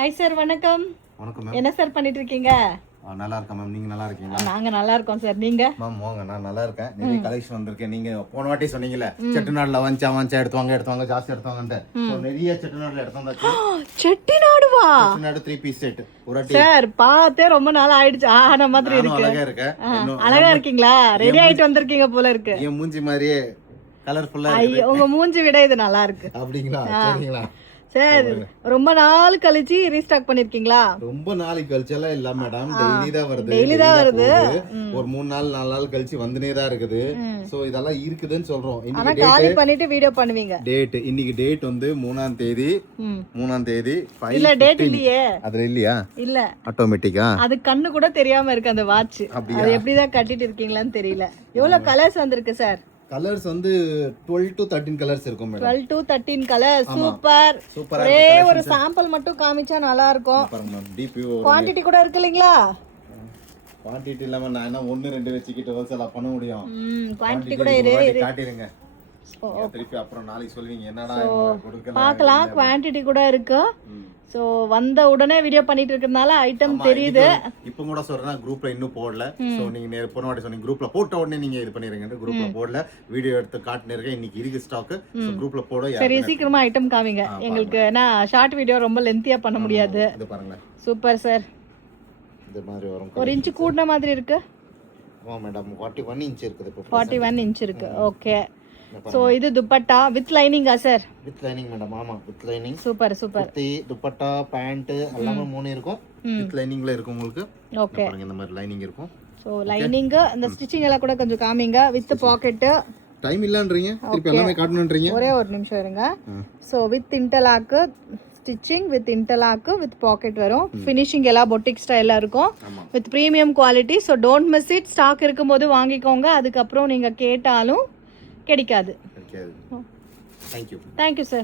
Hi sir, வணக்கம். வணக்கம் ma'am. என்ன சார் பண்ணிட்டு இருக்கீங்க? நல்லா இருக்கேன் மேம். நீங்க நல்லா இருக்கீங்களா? நாங்க நல்லா இருக்கோம் சார். நீங்க? மேம் வாங்க, நான் நல்லா இருக்கேன். நிறைய கலெக்ஷன் வந்திருக்கேன். நீங்க போன வாட்டி சொன்னீங்கல்ல செட்டிநாடுல வஞ்சா எடுத்துவாங்க ஜாஸ்தி எடுத்துவாங்க. சோ நிறைய செட்டிநாடுல எடுத்தாச்சு. செட்டிநாடுவா? Chettinad 3 piece set. சார் பார்த்தே ரொம்ப நாள் ஆயிடுச்சு. ஆன மாதிரி இருக்கு. அழகா இருக்கேன். அழகா இருக்கீங்களா? ரெடி ஆயிட்டு வந்திருக்கீங்க போல இருக்கு. என் மூஞ்சி மாதிரியே கலர்ஃபுல்லா இருக்கு. ஐயோ, உங்க மூஞ்சி விட இது நல்லா இருக்கு. அப்படிங்களா? சரிங்களா சார், ரொம்ப நாள் கழிச்சு ரீஸ்டாக் பண்ணிருக்கீங்களா? ரொம்ப நாளைக்கு கழிச்செல்லாம் இல்ல மேடம். டெய்லி தான் வருது. ஒரு 3 நாள் 4 நாள் கழிச்சு வந்துனே தான் இருக்குது. சோ இதெல்லாம் இருக்குதுன்னு சொல்றோம். ஆனா காலி பண்ணிட்டு வீடியோ பண்ணுவீங்க. டேட் இன்னைக்கு டேட் வந்து 3ஆம் தேதி. 3ஆம் தேதி. இல்ல டேட் இல்லையே. அதுல இல்லையா? இல்ல. ஆட்டோமேட்டிக்கா அது கண்ணு கூட தெரியாம இருக்கு அந்த வாட்ச். அது எப்படிதான் கட்டிட்டு இருக்கீங்களான்னு தெரியல. எவ்வளவு கலர்ஸ் வந்திருக்கு சார்? கலர்ஸ் வந்து 12 to 13 கலர்ஸ் இருக்கும் மேடம். 12 to 13 colours. சூப்பர். ஒரே ஒரு சாம்பிள் மட்டும் காமிச்சா நல்லா இருக்கும். பாருங்க மேம், டிபிஓ குவாண்டிட்டி கூட இருக்கு இல்லீங்களா? குவாண்டிட்டி இல்லாம நான் என்ன 1 2 வெச்சிக்கிட்டு ஹோல்சேலா பண்ண முடியும்? குவாண்டிட்டி கூட இருக்கு. காட்டிடுங்க. திருப்பி அப்புறம் நாளைக்கு சொல்வீங்க என்னடா கொடுக்கல. பார்க்கலாம், குவாண்டிட்டி கூட இருக்கு. சோ வந்த உடனே வீடியோ பண்ணிட்டு இருக்கறனால ஐட்டம் தெரியுது. இப்போ கூட சொல்றேன், குரூப்ல இன்னும் போடல. சோ நீங்க போன வாட்டி சொன்னீங்க குரூப்ல போட்ட உடனே நீங்க இது பண்ணிருங்க. குரூப்ல போடல, வீடியோ எடுத்து காட்டினேன். இன்னைக்கு இருக்கு ஸ்டாக். சோ குரூப்ல போட. சரி, சீக்கிரமா ஐட்டம் காமிங்க எங்களுக்கு. நான் ஷார்ட் வீடியோ ரொம்ப லென்த்தியா பண்ண முடியாது. இது பாருங்க. Super sir. இந்த மாதிரி வரும். ஒரு இன்ச் கூடுன மாதிரி இருக்கு. ஆமா மேடம், 41 இன்ச் இருக்குது. இப்போ 41 இன்ச் இருக்கு. ஓகே. சோ இது துப்பட்டா வித் லைனிங்கா சார்? With lining madam. ஆமா, with lining. Super super. Kurti, dupatta, pant எல்லாமே 3 இருக்கும். வித் லைனிங்ல இருக்கும் உங்களுக்கு. ஓகே. பாருங்க, இந்த மாதிரி லைனிங் இருக்கும். சோ லைனிங், அந்த ஸ்டிச்சிங் எல்லாம் கூட கொஞ்சம் காமிங்க. With packet. டைம் இல்லன்றீங்க, திருப்பி எல்லாமே காட்டணும்ன்றீங்க. ஒரே ஒரு நிமிஷம் இருங்க. So with interlock stitching, with interlock, with pocket வரும். ஃபினிஷிங் எல்லாம் பொட்டிக் ஸ்டைலா இருக்கும். With premium quality. So don't miss it. Stock இருக்கும்போது வாங்கிக்கோங்க. அதுக்கப்புறம் நீங்க கேட்டாலும் கிடைக்காது. Thank you. Thank you, sir.